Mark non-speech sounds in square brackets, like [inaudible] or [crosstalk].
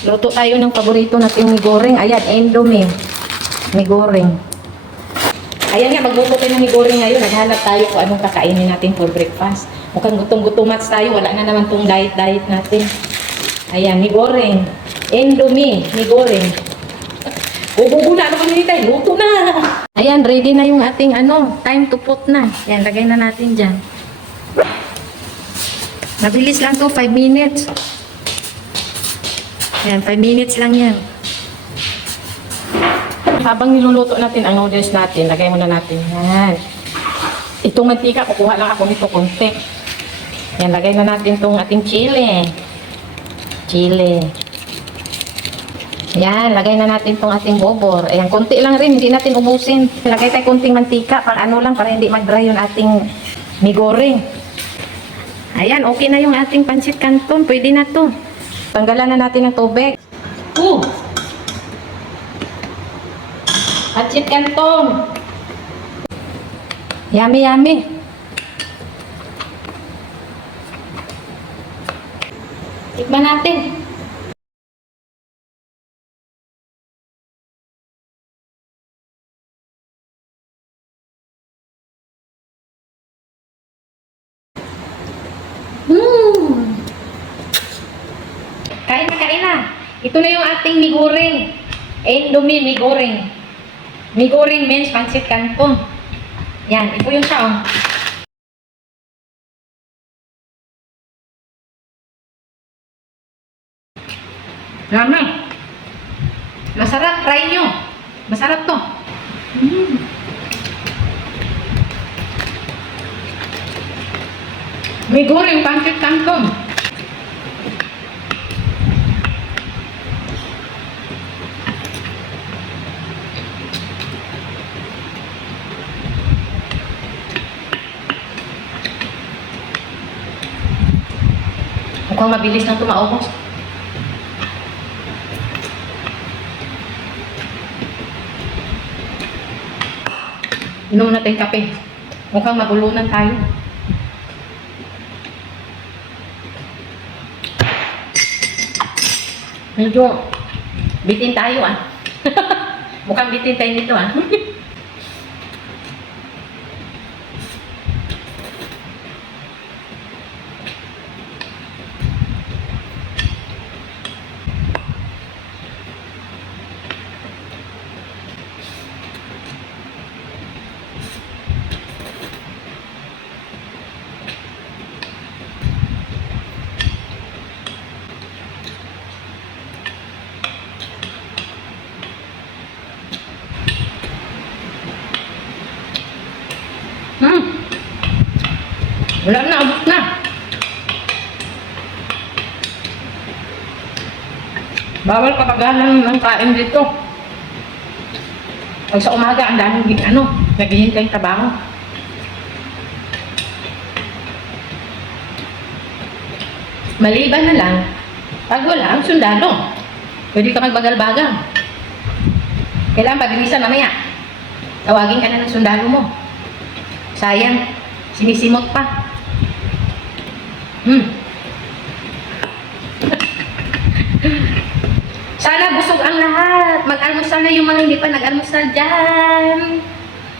Luto tayo ng paborito nating mi goreng. Ayan, endomie. Mi goreng. Ayan nga, magluto tayo ng mi goreng ngayon. Naghanap tayo kung anong kakainin natin for breakfast. Mukhang gutom-gutomats tayo. Wala na naman tong diet-diet natin. Ayan, mi goreng. Endomie, mi goreng. Bububo na naman nito. Luto na. Ayan, ready na yung ating ano, time to put na. Ayan, lagay na natin dyan. Mabilis lang to, 5 minutes. Ayan, 5 minutes lang yan. Habang niluluto natin ang noodles natin, lagay muna natin yan. Itong mantika, kukuha lang ako nito konti. Yan, lagay na natin itong ating chili. Chili. Yan, lagay na natin itong ating bobor. Ayan, konti lang rin, hindi natin ubusin. Lagay tayo konting mantika, para ano lang, para hindi mag-dry yung ating migoreng. Ayan, okay na yung ating pansit canton. Pwede na to. Tanggalan na natin ng tubig. Uh! Pansit canton. Yummy, yummy. Tikman natin. Hmm. Kain na. Ito na yung ating migoreng. Endomie migoreng. Migoreng means pancit canton. Yan, ito yung siya, oh. Lama. Masarap, try nyo. Masarap to. Mm. Migoreng pancit canton. Mukhang mabilis lang tumaubos. Inom natin kape. Mukhang mabulunan tayo. Medyo bitin tayo ah. [laughs] Mukhang bitin tayo nito ah. [laughs] Hmm. Wala na, abot na. Bawal kapagalan ng kain dito. Pag sa umaga, ang daming ano, naghihintay trabaho. Maliban na lang, pag wala ang sundalo, pwede ka magbagal-bagal. Kailangan pabilisan mamaya. Tawagin ka na ng sundalo mo. Sayang, sinisimot pa. Hmm. Sana busog ang lahat. Mag-almusal na yung mga hindi pa nag-almusal dyan.